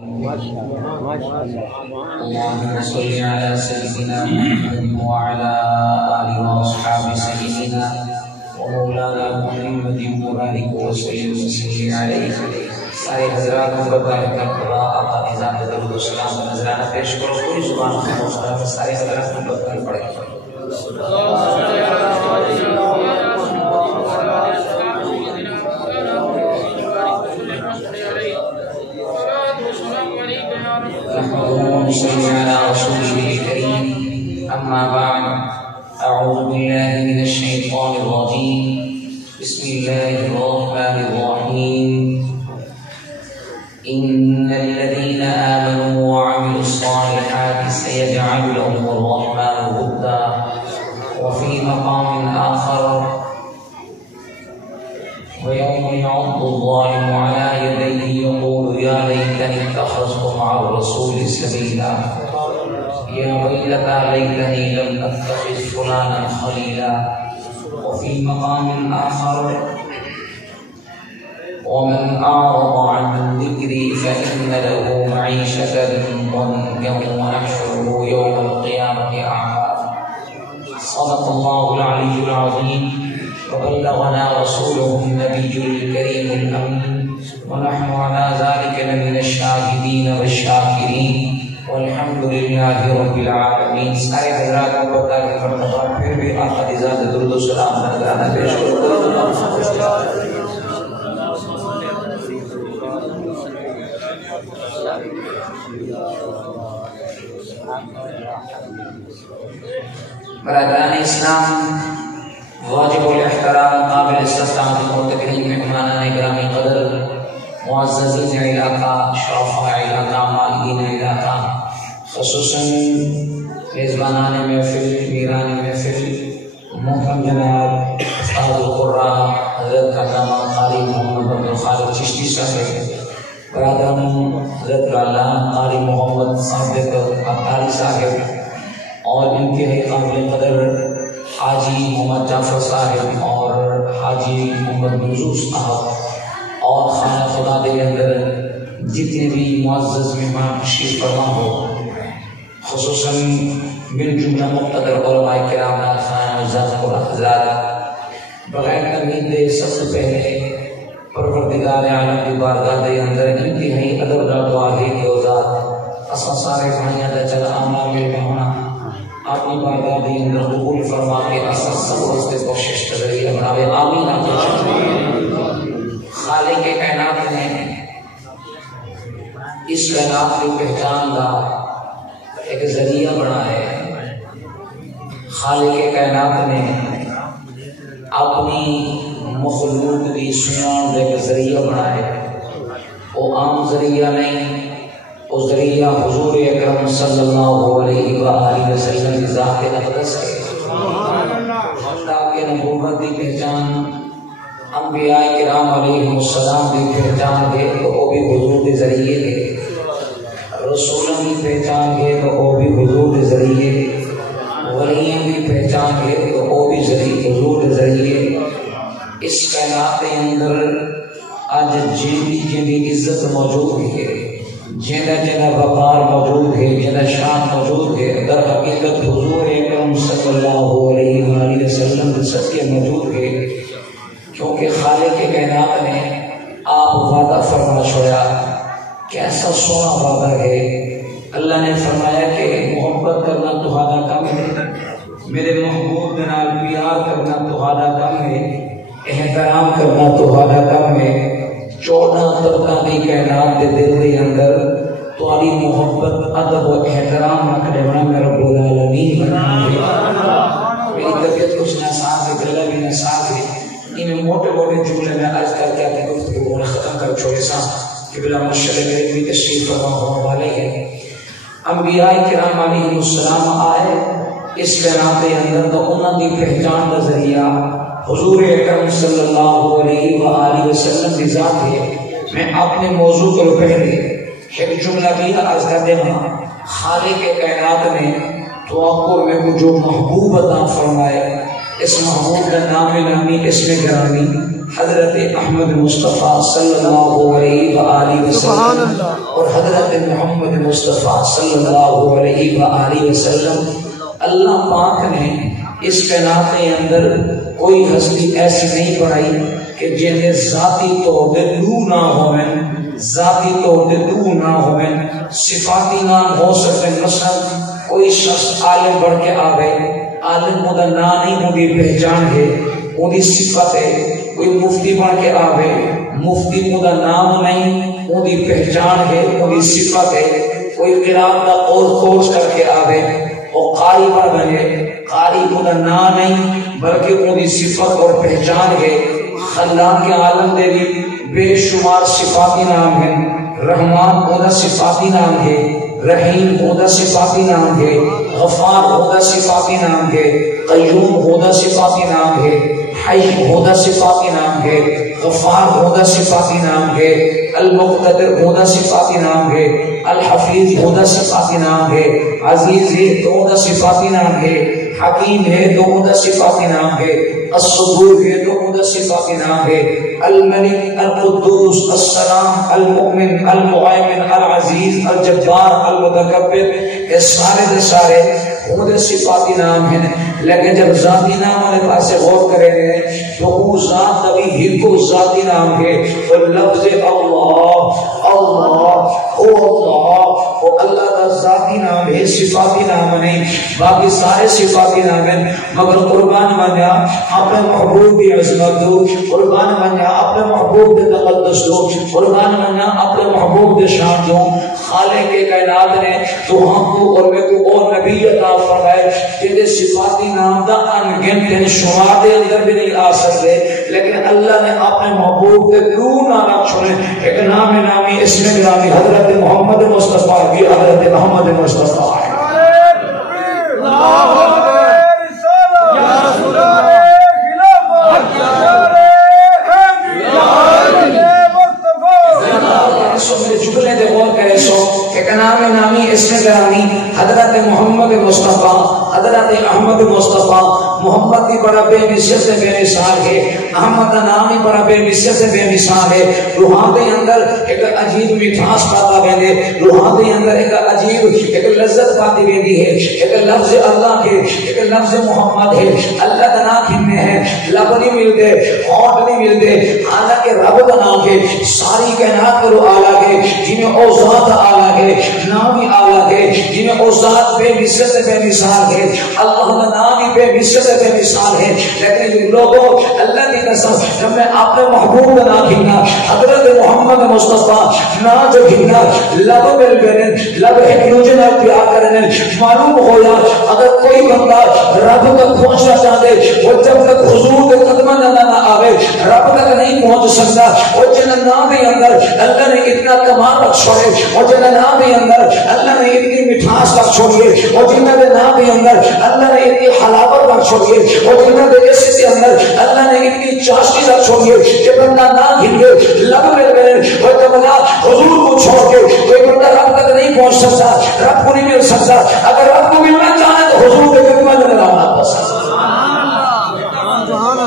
اللهم صل على سيدنا محمد وعلى آله وأصحاب سيدنا ومولانا محمد مبارك وسلم وسلم عليه. سارے حضرات کو بتائے کربلا آقا نظام درود و سلام کا نذرانہ پیش کرو. پوری زبان میں سارے حضرات کو بتائے پڑھے. صلی علی رسول الکریم. اما بعد، اعوذ باللہ من الشیطان الرجیم. بسم اللہ الرحمن الرحیم. ان الذین آمنوا وعملوا الصالحات سيجعل لهم الرحمن ودا. وفي مقام آخر: ويوم يعض الظالم على يديه يقول يا ليتني اتخذت مع الرسول سبيلا يا ويلتى ليتني لم اتخذ فلانا خليلا. وفي مقام آخر: ومن أعرض عن ذكري فإن له معيشة ضنكا ونحشره يوم القيامة أعمى. صدق الله العلي العظيم وبلغنا رسوله النبي الكريم الأمين، ونحن على ذلك لمن الشاهدين والشاكرين، والحمد لله رب العالمين. سارے حضرات کو پتہ ہے مرتبہ پھر بھی آقا کی ذات درود و سلام نذرانہ پیش کرو. برادران اسلام، واجب الاحترام، قابل استحسان المتقین، مہمانان گرامی قدر، معززین علاقہ، شرفاء علاقہ، مالکین علاقہ، خصوصاً میزبانان محفل، میران محفل، محترم جناب استاد القراء حضرت علامہ قاری محمد عبد الخالق چشتی صاحب، برادران حضرت علامہ قاری محمد صادق عطاری صاحب، اور انتہائی قابل قدر حاجی محمد جعفر صاحب اور حاجی محمد نزول صاحب، اور خانہ خدا کے اندر جتنے بھی معزز مہمان تشریف فرما ہو، خصوصاً بالجملہ مقتدر علماء کرام، خانہ عزت اور حضرات، بغیر تمہید دے سب سے پہلے پروردگار عالم کی بارگاہ دے اندر انتہائی ادب دا دعا ہے کہ او ذات اساں سارے بھائیاں دا چل آمنا میرے ہونا اپنی بارگاہ دی اندر قبول فرما کے اساں سب واسطے بخشش ذریعہ بناوے. آمین. خالق کائنات نے اس کائنات کی پہچان کا ایک ذریعہ بنا ہے. خالق کائنات نے اپنی مخلوق کی سنان کا ایک ذریعہ بنا ہے. وہ عام ذریعہ نہیں، وہ ذریعہ حضور اکرم صلی اللہ علیہ وآلہ وسلم کی ذات اقدس ہے. تاکہ نبوت کی پہچان انبیاء کرام علیہ السلام کی پہچان ہے تو وہ بھی حضور کے ذریعے ہے. رسولوں کی پہچان ہے تو وہ بھی حضور کے ذریعے. ولیوں کی پہچان ہے تو وہ بھی حضور کے ذریعے. اس کائنات کے اندر آج جیندی عزت موجود ہے، جنہ وقار موجود ہے، جنہ شان موجود ہے، در حقیقت حضور اکرم صلی اللہ علیہ وآلہ وسلم کے صدقے موجود ہے. کیونکہ خالق کائنات نے آپ وعدہ فرما چھوڑا. کیسا سونا وعدہ ہے. اللہ نے فرمایا کہ محبت کرنا تہاڈا کم ہے، میرے محبوب دے نال پیار کرنا تہاڈا کم ہے، احترام کرنا تہاڈا کم ہے. 14 طبقہ دی کائنات دے دل دے اندر تہاڈی محبت، ادب و احترام رکھنے والا میں رب العالمین بنا ہے. میری طبیعت کچھ ناساز ہے، گلا بھی ناساز ہے. میں موٹے موٹے جملے میں عرض کر کے اپنی گفتگو کو ختم کر چھوڑے سا کہ بلا مشرق علمی تشریف فرما ہونے والے ہیں. انبیاء کرام علیہ السلام آئے اس کائنات کے اندر تو انہوں کی پہچان کا ذریعہ حضور اکرم صلی اللہ علیہ وآلہ وسلم کی ذات ہے. میں اپنے موضوع کو پہلے ایک جملہ بھی عرض کر دے ہوں. خالق کائنات نے تو آپ کو میں کو جو محبوب عطا فرمائے اس محمود کا نام نامی اسم گرامی حضرت احمد مصطفیٰ صلی اللہ علیہ وآلہ وسلم اور حضرت محمد مصطفیٰ صلی اللہ علیہ وآلہ وسلم، اللہ پاک نے اس کائنات کے اندر کوئی ہستی ایسی نہیں بنائی کہ جنہیں ذاتی طور پہ لو نہ ہوئیں، ذاتی طور پہ لو نہ ہوئیں، صفاتی نام ہو سکتے۔ مثلا کوئی شخص عالم بڑھ کے آوے، عالم مدہ نا نہیں مدی پہچان ہے، مدی صفت ہے۔ کوئی مفتی بڑھ کے آوے، مفتی مدہ نام نہیں مدی پہچان ہے، مدی صفت ہے۔ کوئی قرآن کا کورس کر کے آوے اور قاری بڑھ گئے، قاری مدہ نا نہیں بلکہ مدی صفت اور پہچان ہے۔ خلاق کے عالم دے بھی بے شمار صفاتی نام ہیں، رحمان خدا صفاتی نام ہے، رحیم خدا صفاتی نام ہے، غفار خدا صفاتی نام ہے، قیوم خدا صفاتی نام ہے، حی خدا صفاتی نام ہے، غفار خدا صفاتی نام ہے، المقتدر خدا صفاتی نام ہے، الحفیظ خدا صفاتی نام ہے، عزیز ہے خدا صفاتی نام ہے، حکیم ہے تو خدا صفاتی نام ہے، الصبور ہے تو خدا صفاتی نام ہے، الملک القدوس السلام المؤمن المؤمن العزیز الجبار المتکبر، یہ سارے دے سارے خدا صفاتی نام ہیں۔ لیکن جب ذاتی نام والے پاسے غور کریں گے تو وہ ذات ابھی ہی کو ذاتی نام ہے، اور لفظ اللہ اللہ وہ اللہ کا ذاتی نام ہے، صفاتی نام نہیں۔ باقی سارے صفاتی نام ہیں، مگر قربان بنیا اپنے محبوب کی عظمت دو، قربان بنیا اپنے محبوب کے تقدس دو، قربان بنیا اپنے محبوب کے شان دو۔ خالق کے کائنات نے تو ہم کو اور میں کو اور نبی عطا فرمائے جنہیں صفاتی نام دا انگنت ہیں، شمار دے اندر بھی نہیں آ سکتے، لیکن اللہ نے اپنے محبوب کے کیوں نہ چھوڑے ایک نام نامی اسم گرامی حضرت محمد مصطفیٰ کی، حضرت محمد مصطفیٰ حضرت محمد مصطفیٰ حضرت احمد مصطفیٰ محمد کی بڑا بے مثل سے بے مثال ہے، احمد کا نام ہی بڑا بے مثل سے بے مثال ہے۔ روحاں دے اندر ایک عجیب مٹھاس پاتا ویندے، روحاں دے اندر ایک عجیب ایک لذت پاتی ویندی ہے۔ ایک لفظ اللہ کے ایک لفظ محمد ہے، اللہ کا نام ہی میں ہے، لب نہیں ملتے، ہونٹ نہیں ملتے، حالانکہ رب کا نام ہے، ساری کائنات کرو اعلیٰ ہے، جنہیں اوزات اعلیٰ ہے، نام بھی اعلیٰ ہے، جنہیں اوزات بے مثل سے بے مثال ہے، اللہ کا نام ہی بے مثل سے بے مثال ہے۔ لیکن لوگوں اللہ کی قسم جب میں اپنے محبوب کا نام گھنا حضرت محمد مصطفیٰ نا جو گھنا لب مل گئے، لب ایک دوسرے نال پیار کرنے، معلوم ہویا اگر کوئی بندہ رب تک پہنچنا چاہتے وہ جب تک حضور کے قدمہ نہ آوے رب تک نہیں پہنچ سکتا۔ اور جن نام کے اندر اللہ نے اتنا کمال رکھ چھوڑے، اور جن نام کے اندر اللہ نے اتنی مٹھاس رکھ چھوڑیے، اور جن کے نام کے اندر اللہ نے اتنی حلاوت رکھ چھوڑیے، اور جن کے اسم کے اندر اللہ نے اتنی چاشنی رکھ چھوڑیے کہ بندہ نہ گھنگے لب مل گئے، اور جب بندہ حضور کو چھوڑ کے کوئی بندہ رب تک نہیں پہنچ سکتا، رب کو نہیں مل سکتا۔ اگر رب کو ملنا چاہے تو حضور کے قدمہ میں آنا پسند۔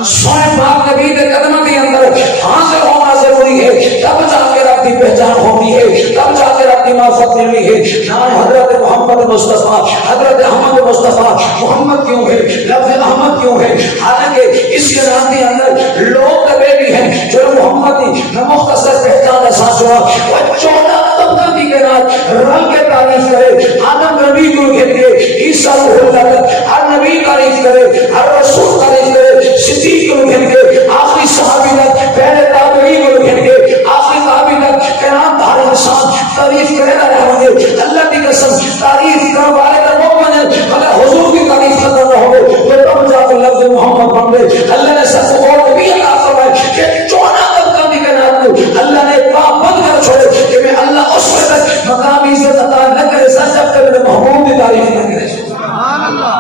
سوئے پاک نبی کے قدمہ کے اندر حاضر ہونا ضروری ہے، تب جا کے رب کی پہچان ہوتی ہے، تب جا کے رب کی معرفت ملی ہے۔ نام حضرت محمد مصطفیٰ حضرت احمد مصطفیٰ، محمد کیوں ہے، لفظ احمد کیوں ہے؟ حالانکہ اس کے نام کے اندر لوگ دبے بھی ہیں جو محمدی نہ مختصر پہچان احساس ہوا، وہ 14 طبقہ کی کائنات رنگ کے تعریف کرے، آدم نبی کو گھر کے عیسیٰ کو تک ہر نبی تعریف کرے، ہر رسول تعریف کرے، صدیق کو گھر کے آخری صحابی تک، پہلے تابعی کو گھر کے آخری تابعی تک کائنات ہر انسان تعریف کرے نہ رہے گے۔ اللہ کی قسم تعریف کرنے والے کا مومن ہے، مگر حضور کی تعریف کرنا نہ ہو تو تب جا کے لفظ محمد بن گئے۔ اللہ نے سب کو اور بھی عطا فرمایا کہ 14 طبقہ کی کائنات کو اللہ نے پابند کر چھوڑے کہ میں اللہ اس وقت تک مقام عزت عطا نہ کرے جب تک میرے محبوب کی تعریف نہ کرے۔ سبحان اللہ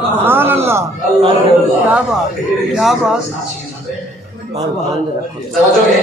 سبحان اللہ اللہ، کیا بات کیا بات، سمجھو گے؟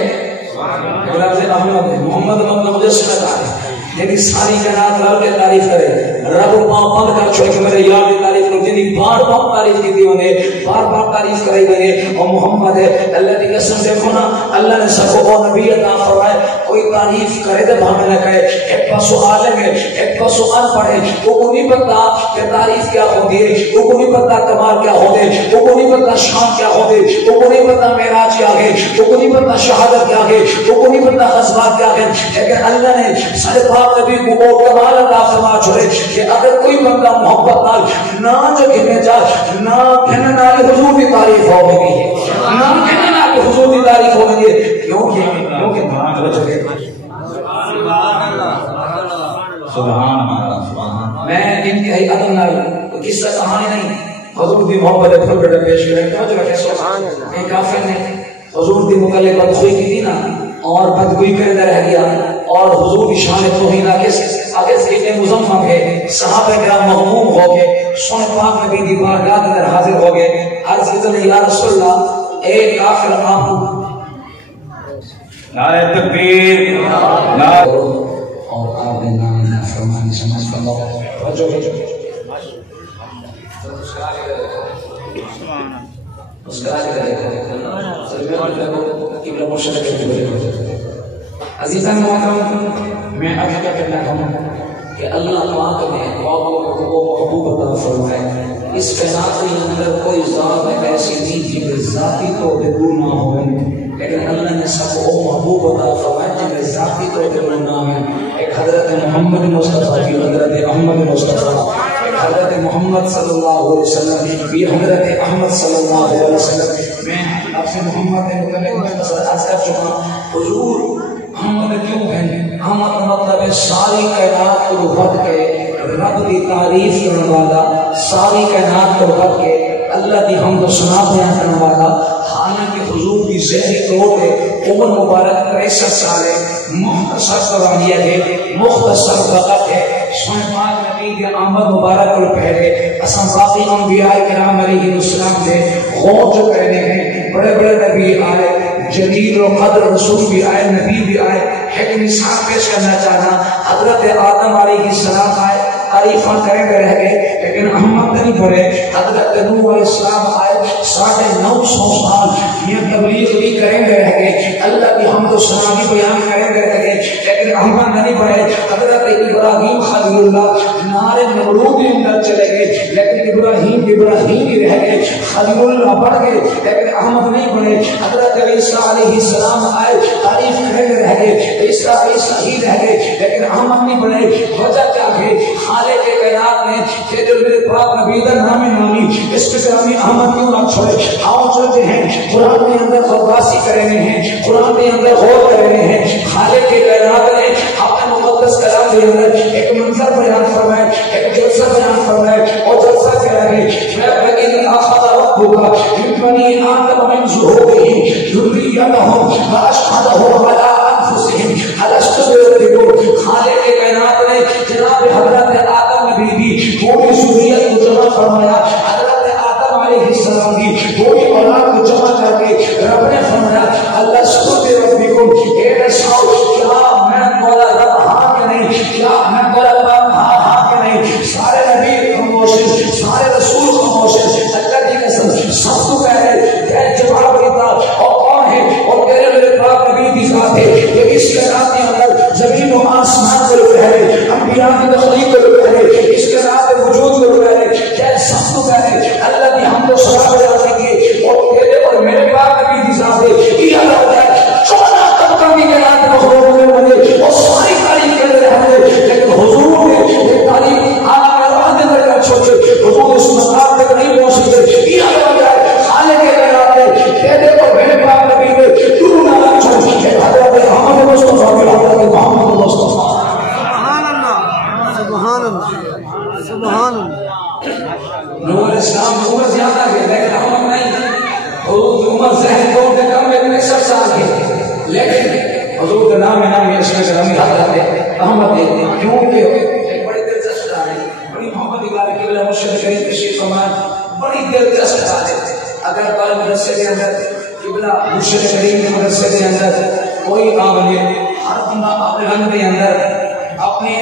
محمد مجسمہ تعریف جی ساری کائنات رب کی تعریف کرے، رب پاؤں بند کر چھوڑ کے میرے یار کی تعریف کرو، جی بار بار تعریف کی تھی انہیں، بار بار تعریف کرائی گئی اور محمد ہے اللہ کی قسم دیکھو نا، اللہ نے سب کو نبی عطا فرمائے، کوئی تعریف کرے تو بھامے نہ کہے، ایک پاسو عالم ہے ایک پاسو ان پڑھ ہے، وہ کو نہیں پتا کہ تعریف کیا ہوتی ہے، وہ کو نہیں پتا کمال کیا ہوتے، وہ کو نہیں پتا شان کیا ہوتے، وہ کو نہیں پتا معراج کیا ہے، وہ کو نہیں پتا شہادت کیا ہے، وہ کو نہیں پتا غزوات کیا ہے، لیکن اللہ نے سارے پاک نبی کو وہ کمال عطا فرما چھوڑے کہ اگر کوئی بندہ محبت نال نہ جو گھنے جا نہ گھنے نال حضور کی تعریف ہو گئی ہے، نہ گھنے نال حضور کی تعریف ہو گئی ہے، کیونکہ سبحان اللہ، میں انتہائی ادب نال قصہ کہانی نہیں، حضور کی محبت پھر بیٹا پیش کریں توجہ رکھیں، سبحان اللہ، ایک کافر نے حضور کی متعلق بدخوئی کی تھی نا اور بدگوئی کرنے رہ گیا اور حضور کی شان توہین آگے سے اتنے مزمم ہے، صحابہ کرام مغموم ہو گئے، سن پاک نبی دی بارگاہ اندر حاضر ہو گئے، عرض کی یا رسول اللہ اے کافر آپ نعرہ تکبیر اور آپ نے نام فرمانی سمجھ فرماؤ توجہ عزیزان محترم، میں ابھی کیا کہنا ہوں کہ اللہ پاک نے محبوب عطا فرمائے، اس کائنات کے اندر کوئی ذات ایسی نہیں جن کے ذاتی طور پہ دور نہ ہو، لیکن اللہ نے سب کو محبوب عطا فرمائے جن کے ذاتی طور پہ دور نہ ہے، ایک حضرت محمد مصطفیٰ کی حضرت احمد مصطفیٰ، حضرت محمد صلی اللہ علیہ وسلم بھی حضرت احمد صلی اللہ علیہ وسلم، میں آپ سے محمد کے متعلق مختصر عرض کر چکا، حضور محمد کیوں ہے؟ احمد کا مطلب ہے ساری کائنات کو رب کے رب کی تعریف کرنے والا، ساری کائنات کو رب کے اللہ کی حمد و ثنا بیان کرنے والا، حالانکہ حضور کی ذہنی طور پہ عمر مبارک 63 سال ہے، مختصر قرآنیت ہے، مختصر وقت ہے، سوئے پاک نبی کے آمد مبارک کو پہلے اساں باقی انبیاء کرام علیہ السلام سے غور جو کرنے ہیں، بڑے بڑے نبی آئے، جلیل و قدر رسول بھی آئے، نبی بھی آئے، ایک مثال پیش کرنا چاہنا، حضرت آدم علیہ السلام آئے، تعریفاں کریں گے رہ گئے، لیکن احمد نہیں پڑے، حضرت نوح علیہ السلام آئے، 950 سال یہ تبلیغ بھی کریں گے رہ گئے، اللہ کی حمد و ثنا بھی بیان کریں گے رہ گئے، لیکن احمد نہیں پڑے، حضرت ابراہیم خلیل اللہ نار نمرود کے اندر چلے گئے، لیکن ابراہیم ہی رہ گئے، خلیل اللہ بڑھ گئے، لیکن احمد نہیں پڑے، حضرت عیسیٰ علیہ السلام آئے، تعریف کریں گے رہ گئے، عیسیٰ ہی رہ گئے، لیکن احمد نہیں پڑے، وجہ کیا ہے؟ خالق کے کائنات نے کہ جو میرے پاک نبی کا نام نامی اس کے نامی احمد کیوں نہ چھوڑے، آؤ چلتے ہیں قرآن کے اندر غواصی کر رہے ہیں، قرآن کے اندر غور کر رہے ہیں، خالق کے کائنات نے اپنے مقدس کلام کے اندر ایک منظر بیان فرمائے، ایک جلسہ بیان فرمائے، اور جلسہ کیا ہے؟ فَإِذْ أَخَذَ رَبُّكَ مِن بَنِي آدَمَ مِن ظُهُورِهِمْ ذُرِّيَّتَهُمْ وَأَشْهَدَهُمْ عَلَىٰ أَنفُسِهِمْ أَلَسْتُ بِرَبِّكُمْ، خالق کے کائنات نے جناب حضرت آدم نبی کی پوری ذریت کو جمع فرمایا، حضرت آدم علیہ السلام کی پوری اولاد کو جمع کر کے رب نے فرمایا أَلَسْتُ بِرَبِّكُمْ، اے رسول کیا میں بولا رب ہاں کہ نہیں، کیا میں بولا رب ہاں کہ نہیں، سارے نبی خاموش، سارے رسول خاموش، اللہ کی قسم سب کو پہلے جواب دیتا اور کون ہے؟ اور میرے پاک نبی کی ذات ہے کہ اس کائنات کے اندر زمین و آسمان سے پہلے، انبیاء کی تخلیق سے پہلے، اس کائنات کے وجود سے پہلے، کیا سب کو پہلے اللہ کی حمد و ثنا بیان کیے، اور تیرے اور میرے پاک نبی کی ذات ہے یہ اللہ ہے، چونا طبقہ کی کائنات مخلوق میں بنے اور ساری تعریف کرتے رہے، لیکن حضور نے یہ تعریف آنے اندر کر چھوڑے، حضور اس مقام تک نہیں پہنچ سکتے، یہ اللہ ہے، خالق کے کائنات ہے، تیرے اور میرے پاک نبی نے تو نہ چھوڑ، حضرت محمد مصطفیٰ کے حضرت محمد مصطفیٰ، سبحان اللہ سبحان اللہ، نور اسلام عمر زیادہ ہے لیکن احمد نہیں، حضور کی عمر ذہن کو نے کم میں 63 سال ہے، لیکن حضور کا نام اس میں گرامی حضرت احمد ہے، کیونکہ ایک بڑی دلچسپ بات ہے، بڑی محبت کی بات ہے کہ مرشد کریم تشریف فرمائے، بڑی دلچسپ بات ہے، اگر طالب مدرسے کے اندر قبلہ مرشد کریم کے مدرسے کے اندر کوئی عامل ہر بندہ اپنے رنگ کے اندر اپنے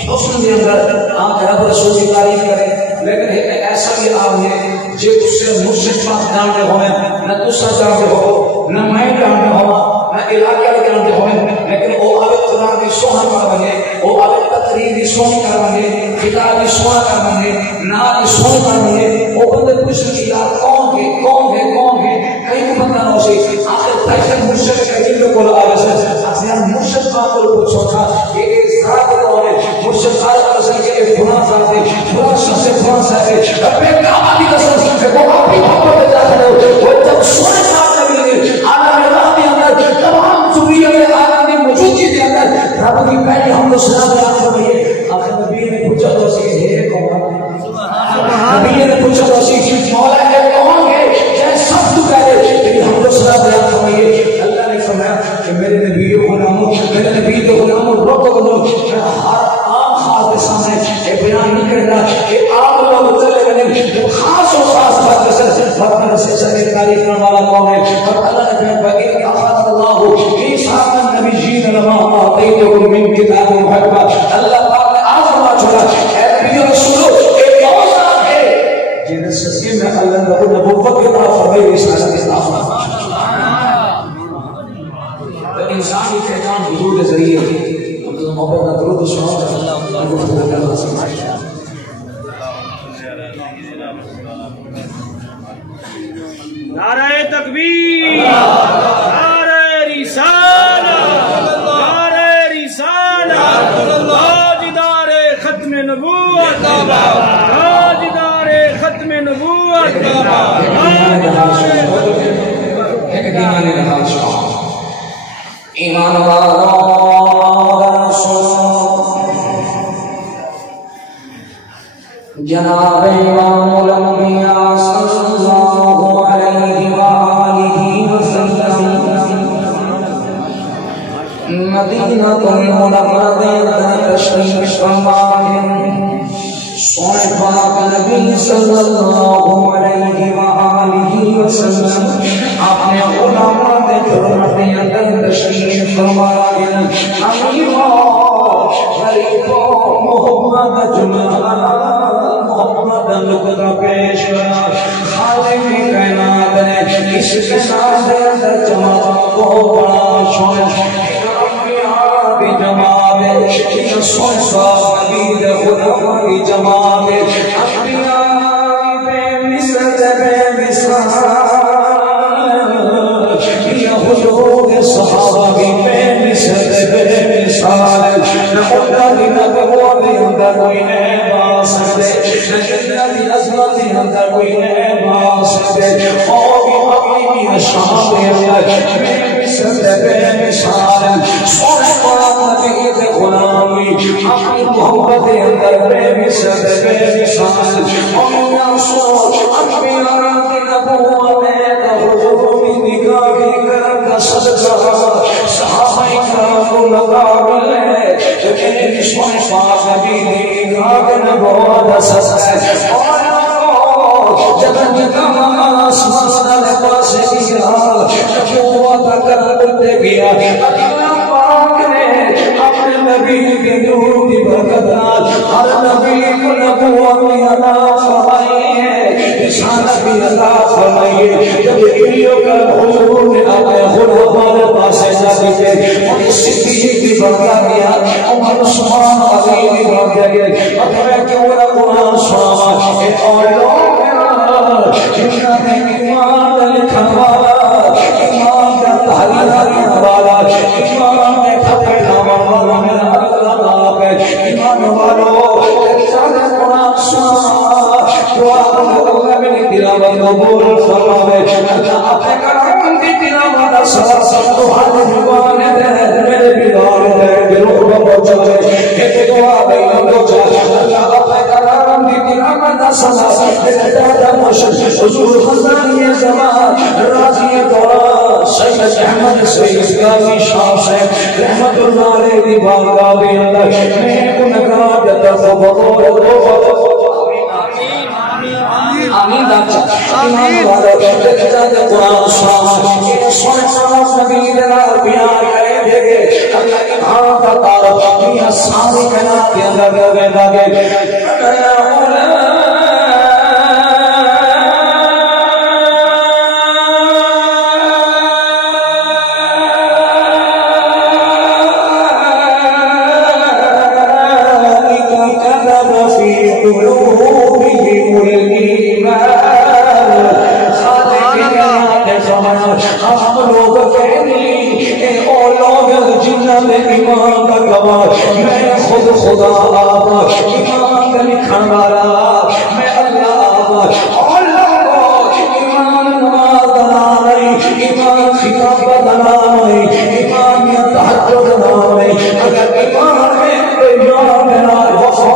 حسن کے اندر آپ رب رسول کی تعریف کریں، لیکن ایک ایسا بھی آپ ہے جو اس سے مرشد پاک جانتے ہوئے نہ دوسرا جانتے ہو نہ میں جانتے ہوا نہ علاقہ جانتے ہوئے، لیکن وہ عابد قرآن کی سوہن کر بنے، وہ عابد تقریر کی سوہن کر بنے، خطاب کی سوہن کر بنے، نعت کی سوہن کر بنے، وہ بندے پوچھ کہ یار کون ہے کون ہے کون ہے، کہیں کو بندہ نہ ہو سی آخر پیسے مرشد کے علم کو آگے سے اصلا مرشد پاک کو پوچھو تھا کہ ایک ذات کون ہے، مرشد صاحب رسل کے ایک فلاں ذات ہے، فلاں شخص ہے، فلاں ذات ہے، اپنے کعبہ کی قسم سے وہ آپ ہی وہاں پر جا کھڑے ہو، وہ جب سونے پاک نبی نے عالم اللہ کے اندر تمام ذریت عالم کی موجودگی کے اندر رب کی پہلی حمد و ثنا بیان فرمائیے، آخر نبی نے پوچھا تو سی ہے کون ہے، نبی نے پوچھا تو سی مولا ہے کون ہے، کیا سب تو کہہ رہے تیری حمد و ثنا بیان فرمائیے، اللہ نے فرمایا کہ میرے نبی و غلاموں میرے نبی و غلاموں روکو کرو، میں ہر عام خاص کے سامنے یہ بیان نہیں کرنا کہ آپ لوگ چلے گئے خاص و خاص بات کسر فرمان سے چلے تعریف کرنے والا کون ہے، اور اللہ نے کہا کہ اخذ اللہ عیسیٰ النبی جین لما آتیتکم من کتاب و حکمہ، اللہ پاک نے آزما چھوڑا اے نبی و رسولو ایک اور ذات ہے جن سے میں اللہ نے نبوت کے طرف فرمائی رسالت کے طرف انسان کی پہچان حضور کے ذریعے ہم تو محبت کا درود و سلام اللہ گفتگو کرنا سمجھتے ہیں۔ نعرہ تکبیر، نعرہ رسالت، نعرہ رسالت، تاجدار ختم نبوت، تاجدار ختم نبوت، ایمان والوں سنو جناب امام الانبیاء صلی اللہ علیہ وآلہ وسلم مدینہ المنورہ میں تشریف فرما سونے پاک نبی صلی اللہ علیہ وآلہ وسلم اپنے غلاموں کے حرمت اندر تشریف فرمائے، امیروں غریبوں محمد جمال محمد نقطہ پیش کرا، خالق کائنات نے اس کائنات کے اندر جماعت کو بڑا شوق انبیاء کی جماعت ہے، سونے نبی خدا کی جماعت ہے، انبیاء بے مثل بے مثال حضور صحابہ کی بے مثل بے مثال، نہ خدا کی نبوت کے اندر کوئی نہیں پا سکتے، نہ جنت کی عظمت کے اندر کوئی نہیں پا سکتے، اور بھی حقیقی شان کے اندر بے مثل بے مثال، سونے پاک نبی کے غلامی اپنی محبت کے اندر بے مثل بے مثال، اور یا سوچ انبیاء کی نبوت میں حضور کی نگاہ کی کرم کا صدقہ صحابہ کرام کو مقابل ہے، لیکن اس پاک نبی کی نگاہ کی نبوت کا صدقہ اور جب جگہ آسمان نے پاس کیا نبوت کا کرتے گیا، اللہ پاک نے اپنے نبی کے نور کی برکت ہر نبی کو نبوت میں عطا فرمائی ہے، رسالت بھی عطا فرمائی ہے، جب انبیاء کا حضور نے اپنے خدا ہمارے پاس ایسا دیتے اور صدیق کی برکت دیا، عمر عثمان علی کی برکت دیا، اگر کیوں نہ قرآن سنا ایک اور لوگ جنہوں نے ایمان لکھا والا ایمان کا تحریر والا ایمان میں خطر نامہ والا میرا اللہ ہے، ایمان والوں چاہے قرآن سنا دعا اللہ میں تلاوت قبول فرمائے، اللہ اپنے کرم کی تلاوت سب تو ہر زبان دے میرے بیدار دے دلوں کو پہنچے ایک دعا بیان کو چاہے اللہ اپنے کرم کی تلاوت سب میرے دادا مشد حضور خزانی زمان راضی دورا سید احمد سید اسلامی شاہ صاحب رحمت اللہ علیہ دی بارگاہ کے اندر میں ان کا جتا کو بطور آمین ایمان والو جب قرآن سنا سونے پاک نبی دلال بیان کرے دے گے اللہ ایمان کا تعارف میاں ساری کائنات کے اندر لگے خدا آپ ایمان کا لکھن والا میں اللہ اور ایمان نماز دنا نہیں ایمان خطاب دنا نہیں ایمان یا تحجد دنا نہیں اگر ایمان میں ایمان دنا وفا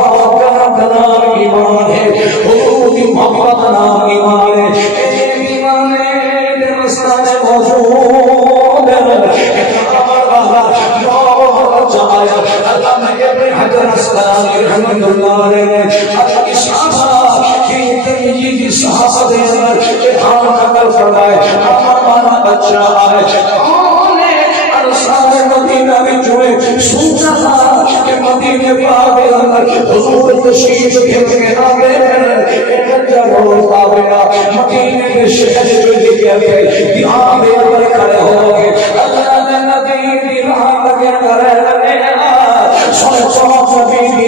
دنا ایمان ہے حضور کی محبت دنا ایمان ہے ایمان ہے مستان موجود ہے اللہ میں ابن حجر اسقلانی رحمۃ اللہ علیہ اللہ کی صحابہ کی تنجیدی صحابہ دے اندر اتحام نقل فرمائے ہمارا بچہ آئے انہوں نے انصار مدینہ میں جوئے سوچا تھا کہ مدینہ پاک کے اندر حضور تشریف بھیج کے آگے ایک بچہ روز آگیا مدینہ کے شہر جو لکھے گئے یہاں بے اندر کھڑے ہو گئے اللہ نے نبی کی راہ لگے کرے نبی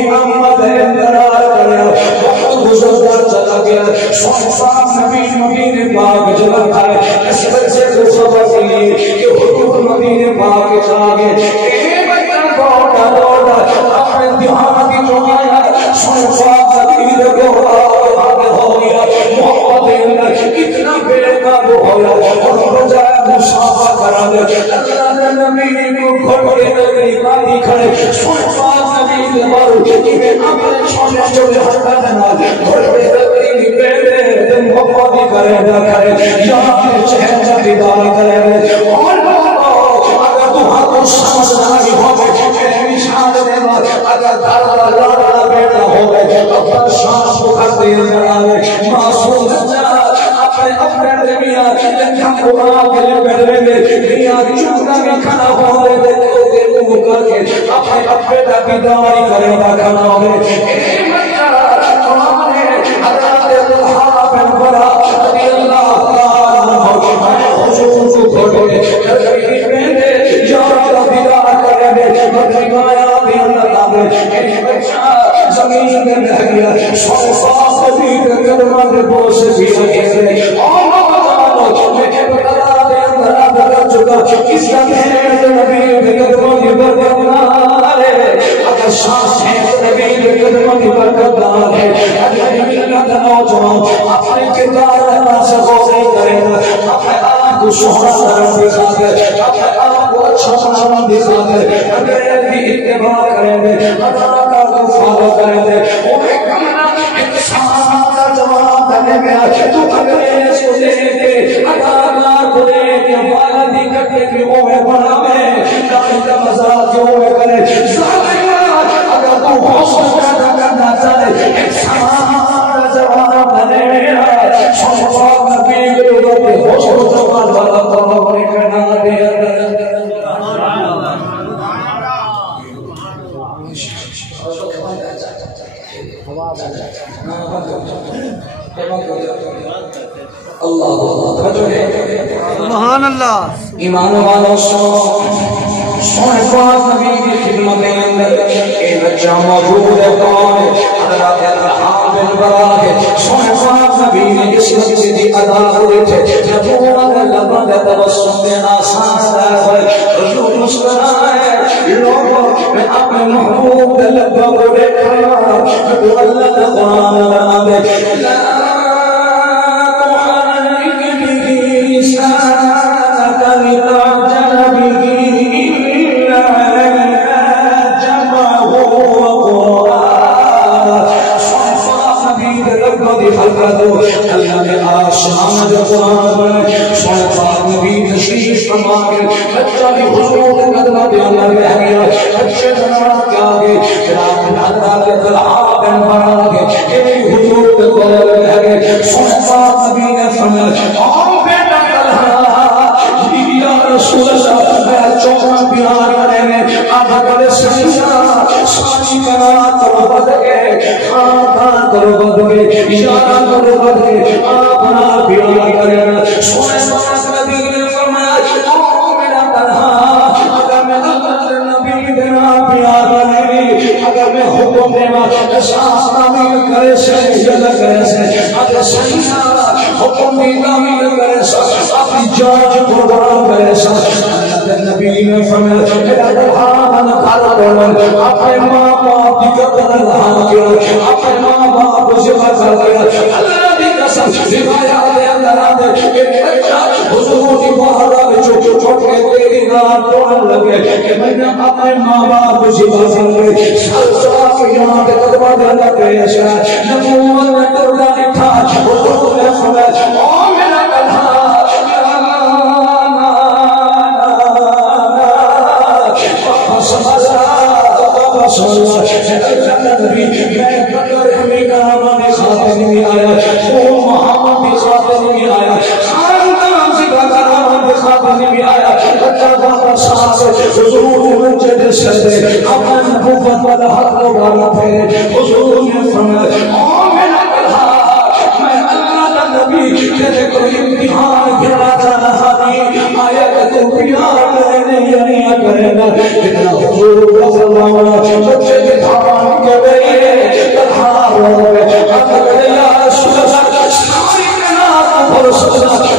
محمد انتظار کرے وقت گزرتا چلا گیا صاحب نبی مدینے پاک جلد آئے اس بچے کو خبر ملی کہ حضور مدینے پاک چلا گئے ایک بچہ دوڑا اپنے دھیان کی جو آیا صاحب نبی کو ہو گیا محبت اندر کتنا بے قابو ہو گیا اور بجائے مصافحہ کرا دے اللہ نبی کو گھٹنے لگی باتیں کھڑے صاحب نبی مارو کہ اپنے چھوٹے چھوٹے ہاتھ بنا گھٹنے لگی بیٹے محبت کرے نہ کرے یہاں چہرہ دیدار کرے اور اگر تمہارا سمجھداری ہو گئے نشان دے اگر دادا لاڈلا بیٹا ہو گئے اب شان کو کرتے نظر آئے معصوم اپنے میاں ہم کو آگے لے بیٹھے گے میاں چکنا بھی کھانا ہو رہے تھے منہ کر کے اپنے بیداری کرے گا کھانا ہو رہے اے بچہ قرآن ہے حضرت طلحہ بن برا رضی اللہ تعالیٰ خوشو گھوٹے کبھی پہنے جانا دیدار کرے گے بچگایا بھی اللہ تعالیٰ اے بچہ زمین میں رہ گیا صفا خبیر قدمہ دے بوس بھی رکھے کس کا کہنے نبی کے قدموں کی برکت نال ہے اگر شانس ہے نبی کے قدموں کی برکت نال ہے اگر ملت نوجوان اپنے کردار رہنا سے غوثے کرے گا اپنے آپ کو شہرہ طرف دکھا دے اپنے آپ کو اچھا بنانا دکھا دے اگر بھی اتباع کریں گے اللہ کا کو فالو کریں گے وہ ایک انسان کا جواب کرنے میں آئے تو اگر اس کو دے دے اگر کو دے دے والدی کرتے کہ وہ بڑا میں کافی کا مزاج جو وہ کرے اگر تو حوصلہ پیدا کرنا چاہے ایک سمان جواب بنے شفاق نبی کے لوگوں حوصلہ جواب والا تو کرنا دے سبحان اللہ ایمان والوں سونے پاک نبی کی خدمت کے اندر ایک بچہ موجود ہے کون حضرت طلحہ بن برا ہے سونے پاک نبی نے اس بچے کی ادا ہوئے تھے نبوت لبن تبسم میں آسان ہے حضور مسکرائے لوگوں میں اپنے محبوب لبن کو دیکھا تو اللہ کا قرآن بنا دے اللہ نے آسمان جو قرآن بنے سونے پاک نبی تشریف فرما کے بچہ بھی حضور کے قدمہ پہ اللہ نے رہ گیا بچے جنات کے آگے جناب حضرت طلحہ بن برا کے حضور کے قدمہ پہ رہ گئے سونے پاک بد کے خاندان کرو بد کے اشارہ کرو بد کے آپ نہ پیار کرنا سونے پاک نبی نے فرمایا او میرا تنہا اگر میں اللہ نبی دینا پیار نہیں اگر میں حکم دینا احساس تعمیل کرے سے یاد کرے سے اگر صحیح حکم بھی تعمیل کرے سے اپنی جان قربان کرے سے نبی نے فرمایا میرا دلہان کھالا بولن اپنے ماں باپ کی قدر دلہان کیا اپنے ماں باپ کو ذبح کر دیا اللہ نبی قسم روایات اندر آتے کہ بچہ حضور کی بہارا میں چھوٹ کے تیری رات دوڑن لگے کہ میں نے اپنے ماں باپ کو ذبح کر دیا سلسلہ یہاں پہ قدمہ دینا پیش ہے نبوت میں ترلا نکھا حضور نے فرمایا او میرا کلھا نبی میں بدر ہمیں کام میں خاطر نہیں آیا وہ محمد بھی خاطر نہیں آیا خاندان سے کام میں خاطر نہیں آیا بچہ بابا صاحب حضور نے مجھے سجدے اپنا نبوت والا حق لگانا پھیرے حضور نے فرمایا او میرا کلھا میں اللہ کا نبی تیرے کو امتحان گھرا جانا نہیں آیا کہ تو پیار کرنے یا نہیں کرے گا اتنا حضور صلی اللہ علیہ وسلم بچے کے دھان کے بھئی تدھار ہوئے اگر یا رسول اللہ ساری کنات بھروسہ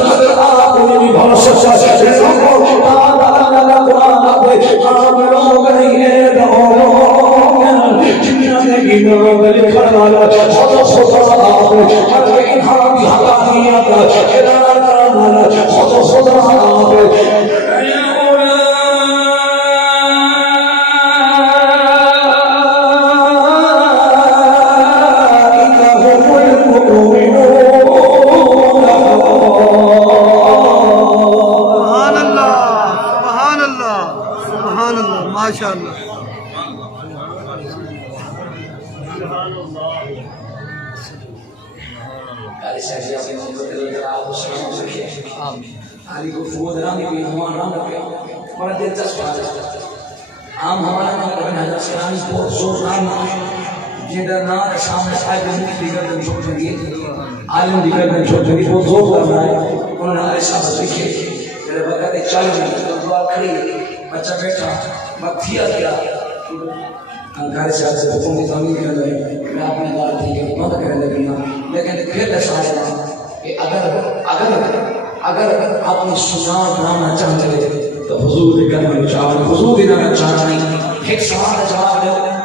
اگر آپ انہیں بھی بھروسہ لوگوں کو آدھا قرآن آتے آپ لوگ نہیں ہے جنہ نے گناہ میں لکھن والا خدا خدا آپ اگر انہاں بھی حقانیت ادارہ کرنا والا خدا خدا آپ ماشاءاللہ علی کو فوت رانی بھی ہمان رام رکھیا بڑا دلچسپ بات ہے عام ہمارا نام ابن حضرت سلام بہت زور نام جدر نام سامنے صاحب زندگی دیگر دن چھوٹ جنگی عالم دیگر دن چھوٹ جنگی بہت زور کرنا ہے انہوں نے علیہ صاحب لکھے میرے وقت چالی میں دعا کھڑی بچہ بیٹھا مکھیا کیا انکار سے آج سے حکم کی تعمیر کر رہے میں اپنے دار تھی کہ مدد کرنے لگی لیکن پھر احساس ہوا کہ اگر اپنی سنان بنانا چاہتے تو حضور کے گھر میں چاہتے حضور کے نام چاہنا نہیں ایک سوال کا جواب دے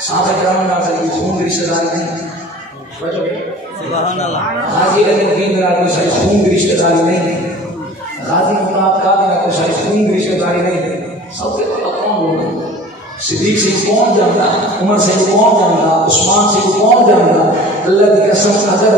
صحابہ کرام نے کہا کہ خون کی رشتہ داری نہیں سبحان اللہ غازی علی الدین میرا کوئی ساری خون کی رشتہ داری نہیں غازی مطلب کا میرا کوئی ساری خون کی رشتہ داری نہیں سب کے کون ہوگا صدیق سے کون جانتا عمر سے کون جانتا عثمان سے کون جانتا اللہ کی قسم اگر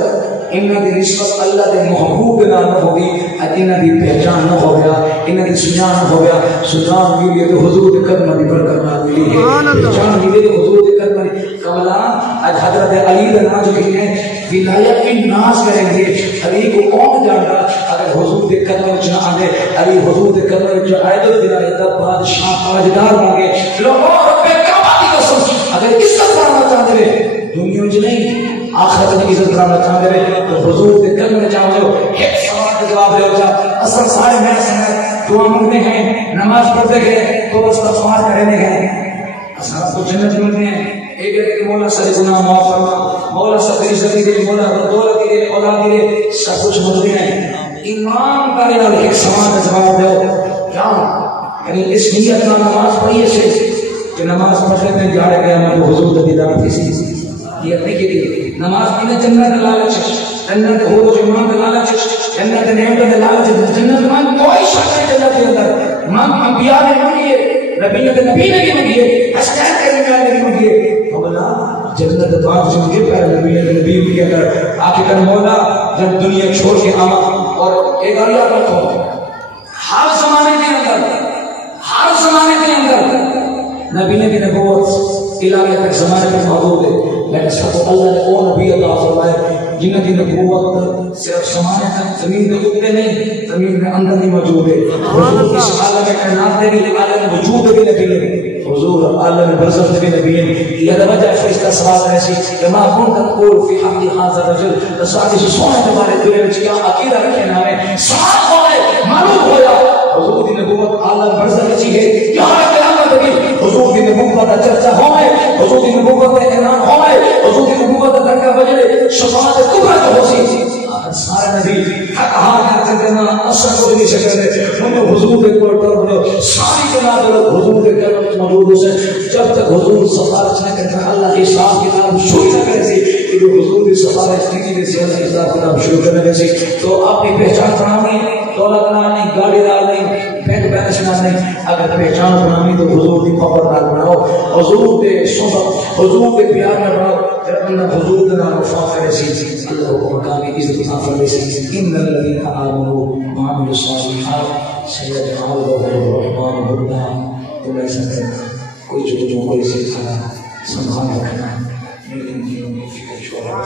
انہاں دی نسبت اللہ دے محبوب نہ ہوگی انہاں دی پہچان نہ ہو گیا انہاں دی سنان نہ ہو گیا سنان ملی تو حضور کے قدم دی برکت ملی ہے پہچان ملی تو حضور کے قدم کملا آج حضرت علی کا نام جو کہتے ہیں ولایت کی ناز کریں گے علی کو کون جانتا اگر حضور کے قدم چ آئے علی حضور کے قدم چ آئے تو ولایت بادشاہ تاجدار مانگے لوگوں رب کعبہ کی قسم اگر عزت کرنا چاہتے ہیں دنیا میں نہیں آخرت میں عزت کرنا چاہتے ہیں تو حضور کے قدم میں چاہو ایک سوال کا جواب دے جا اصل سارے میں سمجھ دعا مانگنے ہیں نماز پڑھتے ہیں تو اس کا سوال کرنے ہیں اصل کو جنت ملتے ہیں ایک ایک مولا سارے گناہ معاف فرما مولا ساری زندگی دے مولا دولت دے اولاد دے سب کچھ ملتے ہیں ایمان کا ایک سوال کا جواب دو کیا یعنی اس نیت کا نماز پڑھیے سے کہ نماز پڑھنے میں جا رہے گیا میں حضور کا دیدار کسی یہ اپنے کے لیے نماز پڑھنے جنت کا لالچ جنت ہو ایمان کا لالچ جنت نعمت کا لالچ جنت مان کوئی شک نہیں جنت کے اندر امام انبیاء نے مانگی نبی نے بھی مانگی حسنات کرنے والے نے مانگی مولا جنت دعا سے مجھے پر نبی بھی اگر آخر مولا جب دنیا چھوڑ کے آما اور ایک اور یاد رکھو ہر زمانے کے اندر نبی نے بھی نبوت علاقے تک زمانے میں موجود ہے لیکن سب اللہ نے وہ نبی عطا فرمائے جنہ کی نبوت صرف زمانے تک زمین پہ اگتے نہیں زمین میں اندر بھی موجود ہے حضور اس عالم کائنات میں بھی عالم وجود بھی نبی ہے حضور عالم برزخ نبی نبیین یہ وجہ فرشتہ سوال ایسی لما كنت تقول في حق هذا الرجل رسول سونے ہمارے دل میں کیا عقیدہ رکھے نامے صاف ہوئے معلوم ہوا حضور کی نبوت عالم برزخ کی ہے یہاں قیامت بھی حضور کی نبوت کا چرچا ہوئے حضور کی نبوت کا اعلان ہوئے حضور کی نبوت کا دھکا بجے شفاعت کبریٰ جو ہو سی سارے نبی حق ہاں کرتے دینا اثر کو نہیں سکتے انہوں حضور کے کوئٹر بنو ساری جناب لوگ حضور کے قدم موجود سے جب تک حضور سفارش نہ کرتا اللہ کی صاحب کی نام شروع نہ کرے سی کہ حضور کی سفارش کی کہ سیاست کی صاحب کی نام شروع کرنے سی تو اپنی پہچان بنانی دولت بنانی گاڑی ڈالنی بینک بیلنس بنانی اگر پہچان بنانی تو حضور کی خبردار بناؤ حضور کے صحبت حضور کے پیار میں بناؤ جب اندر حضور کے نام وفا کرے سی اللہ کو مقامی عزت فرمائے سی ان الذين آمنوا وعملوا الصالحات سيجعل لهم الرحمن ودا تو ایسا کرنا کوئی جو کوئی سکھانا سنبھال رکھنا میرے دن کی فکر شورا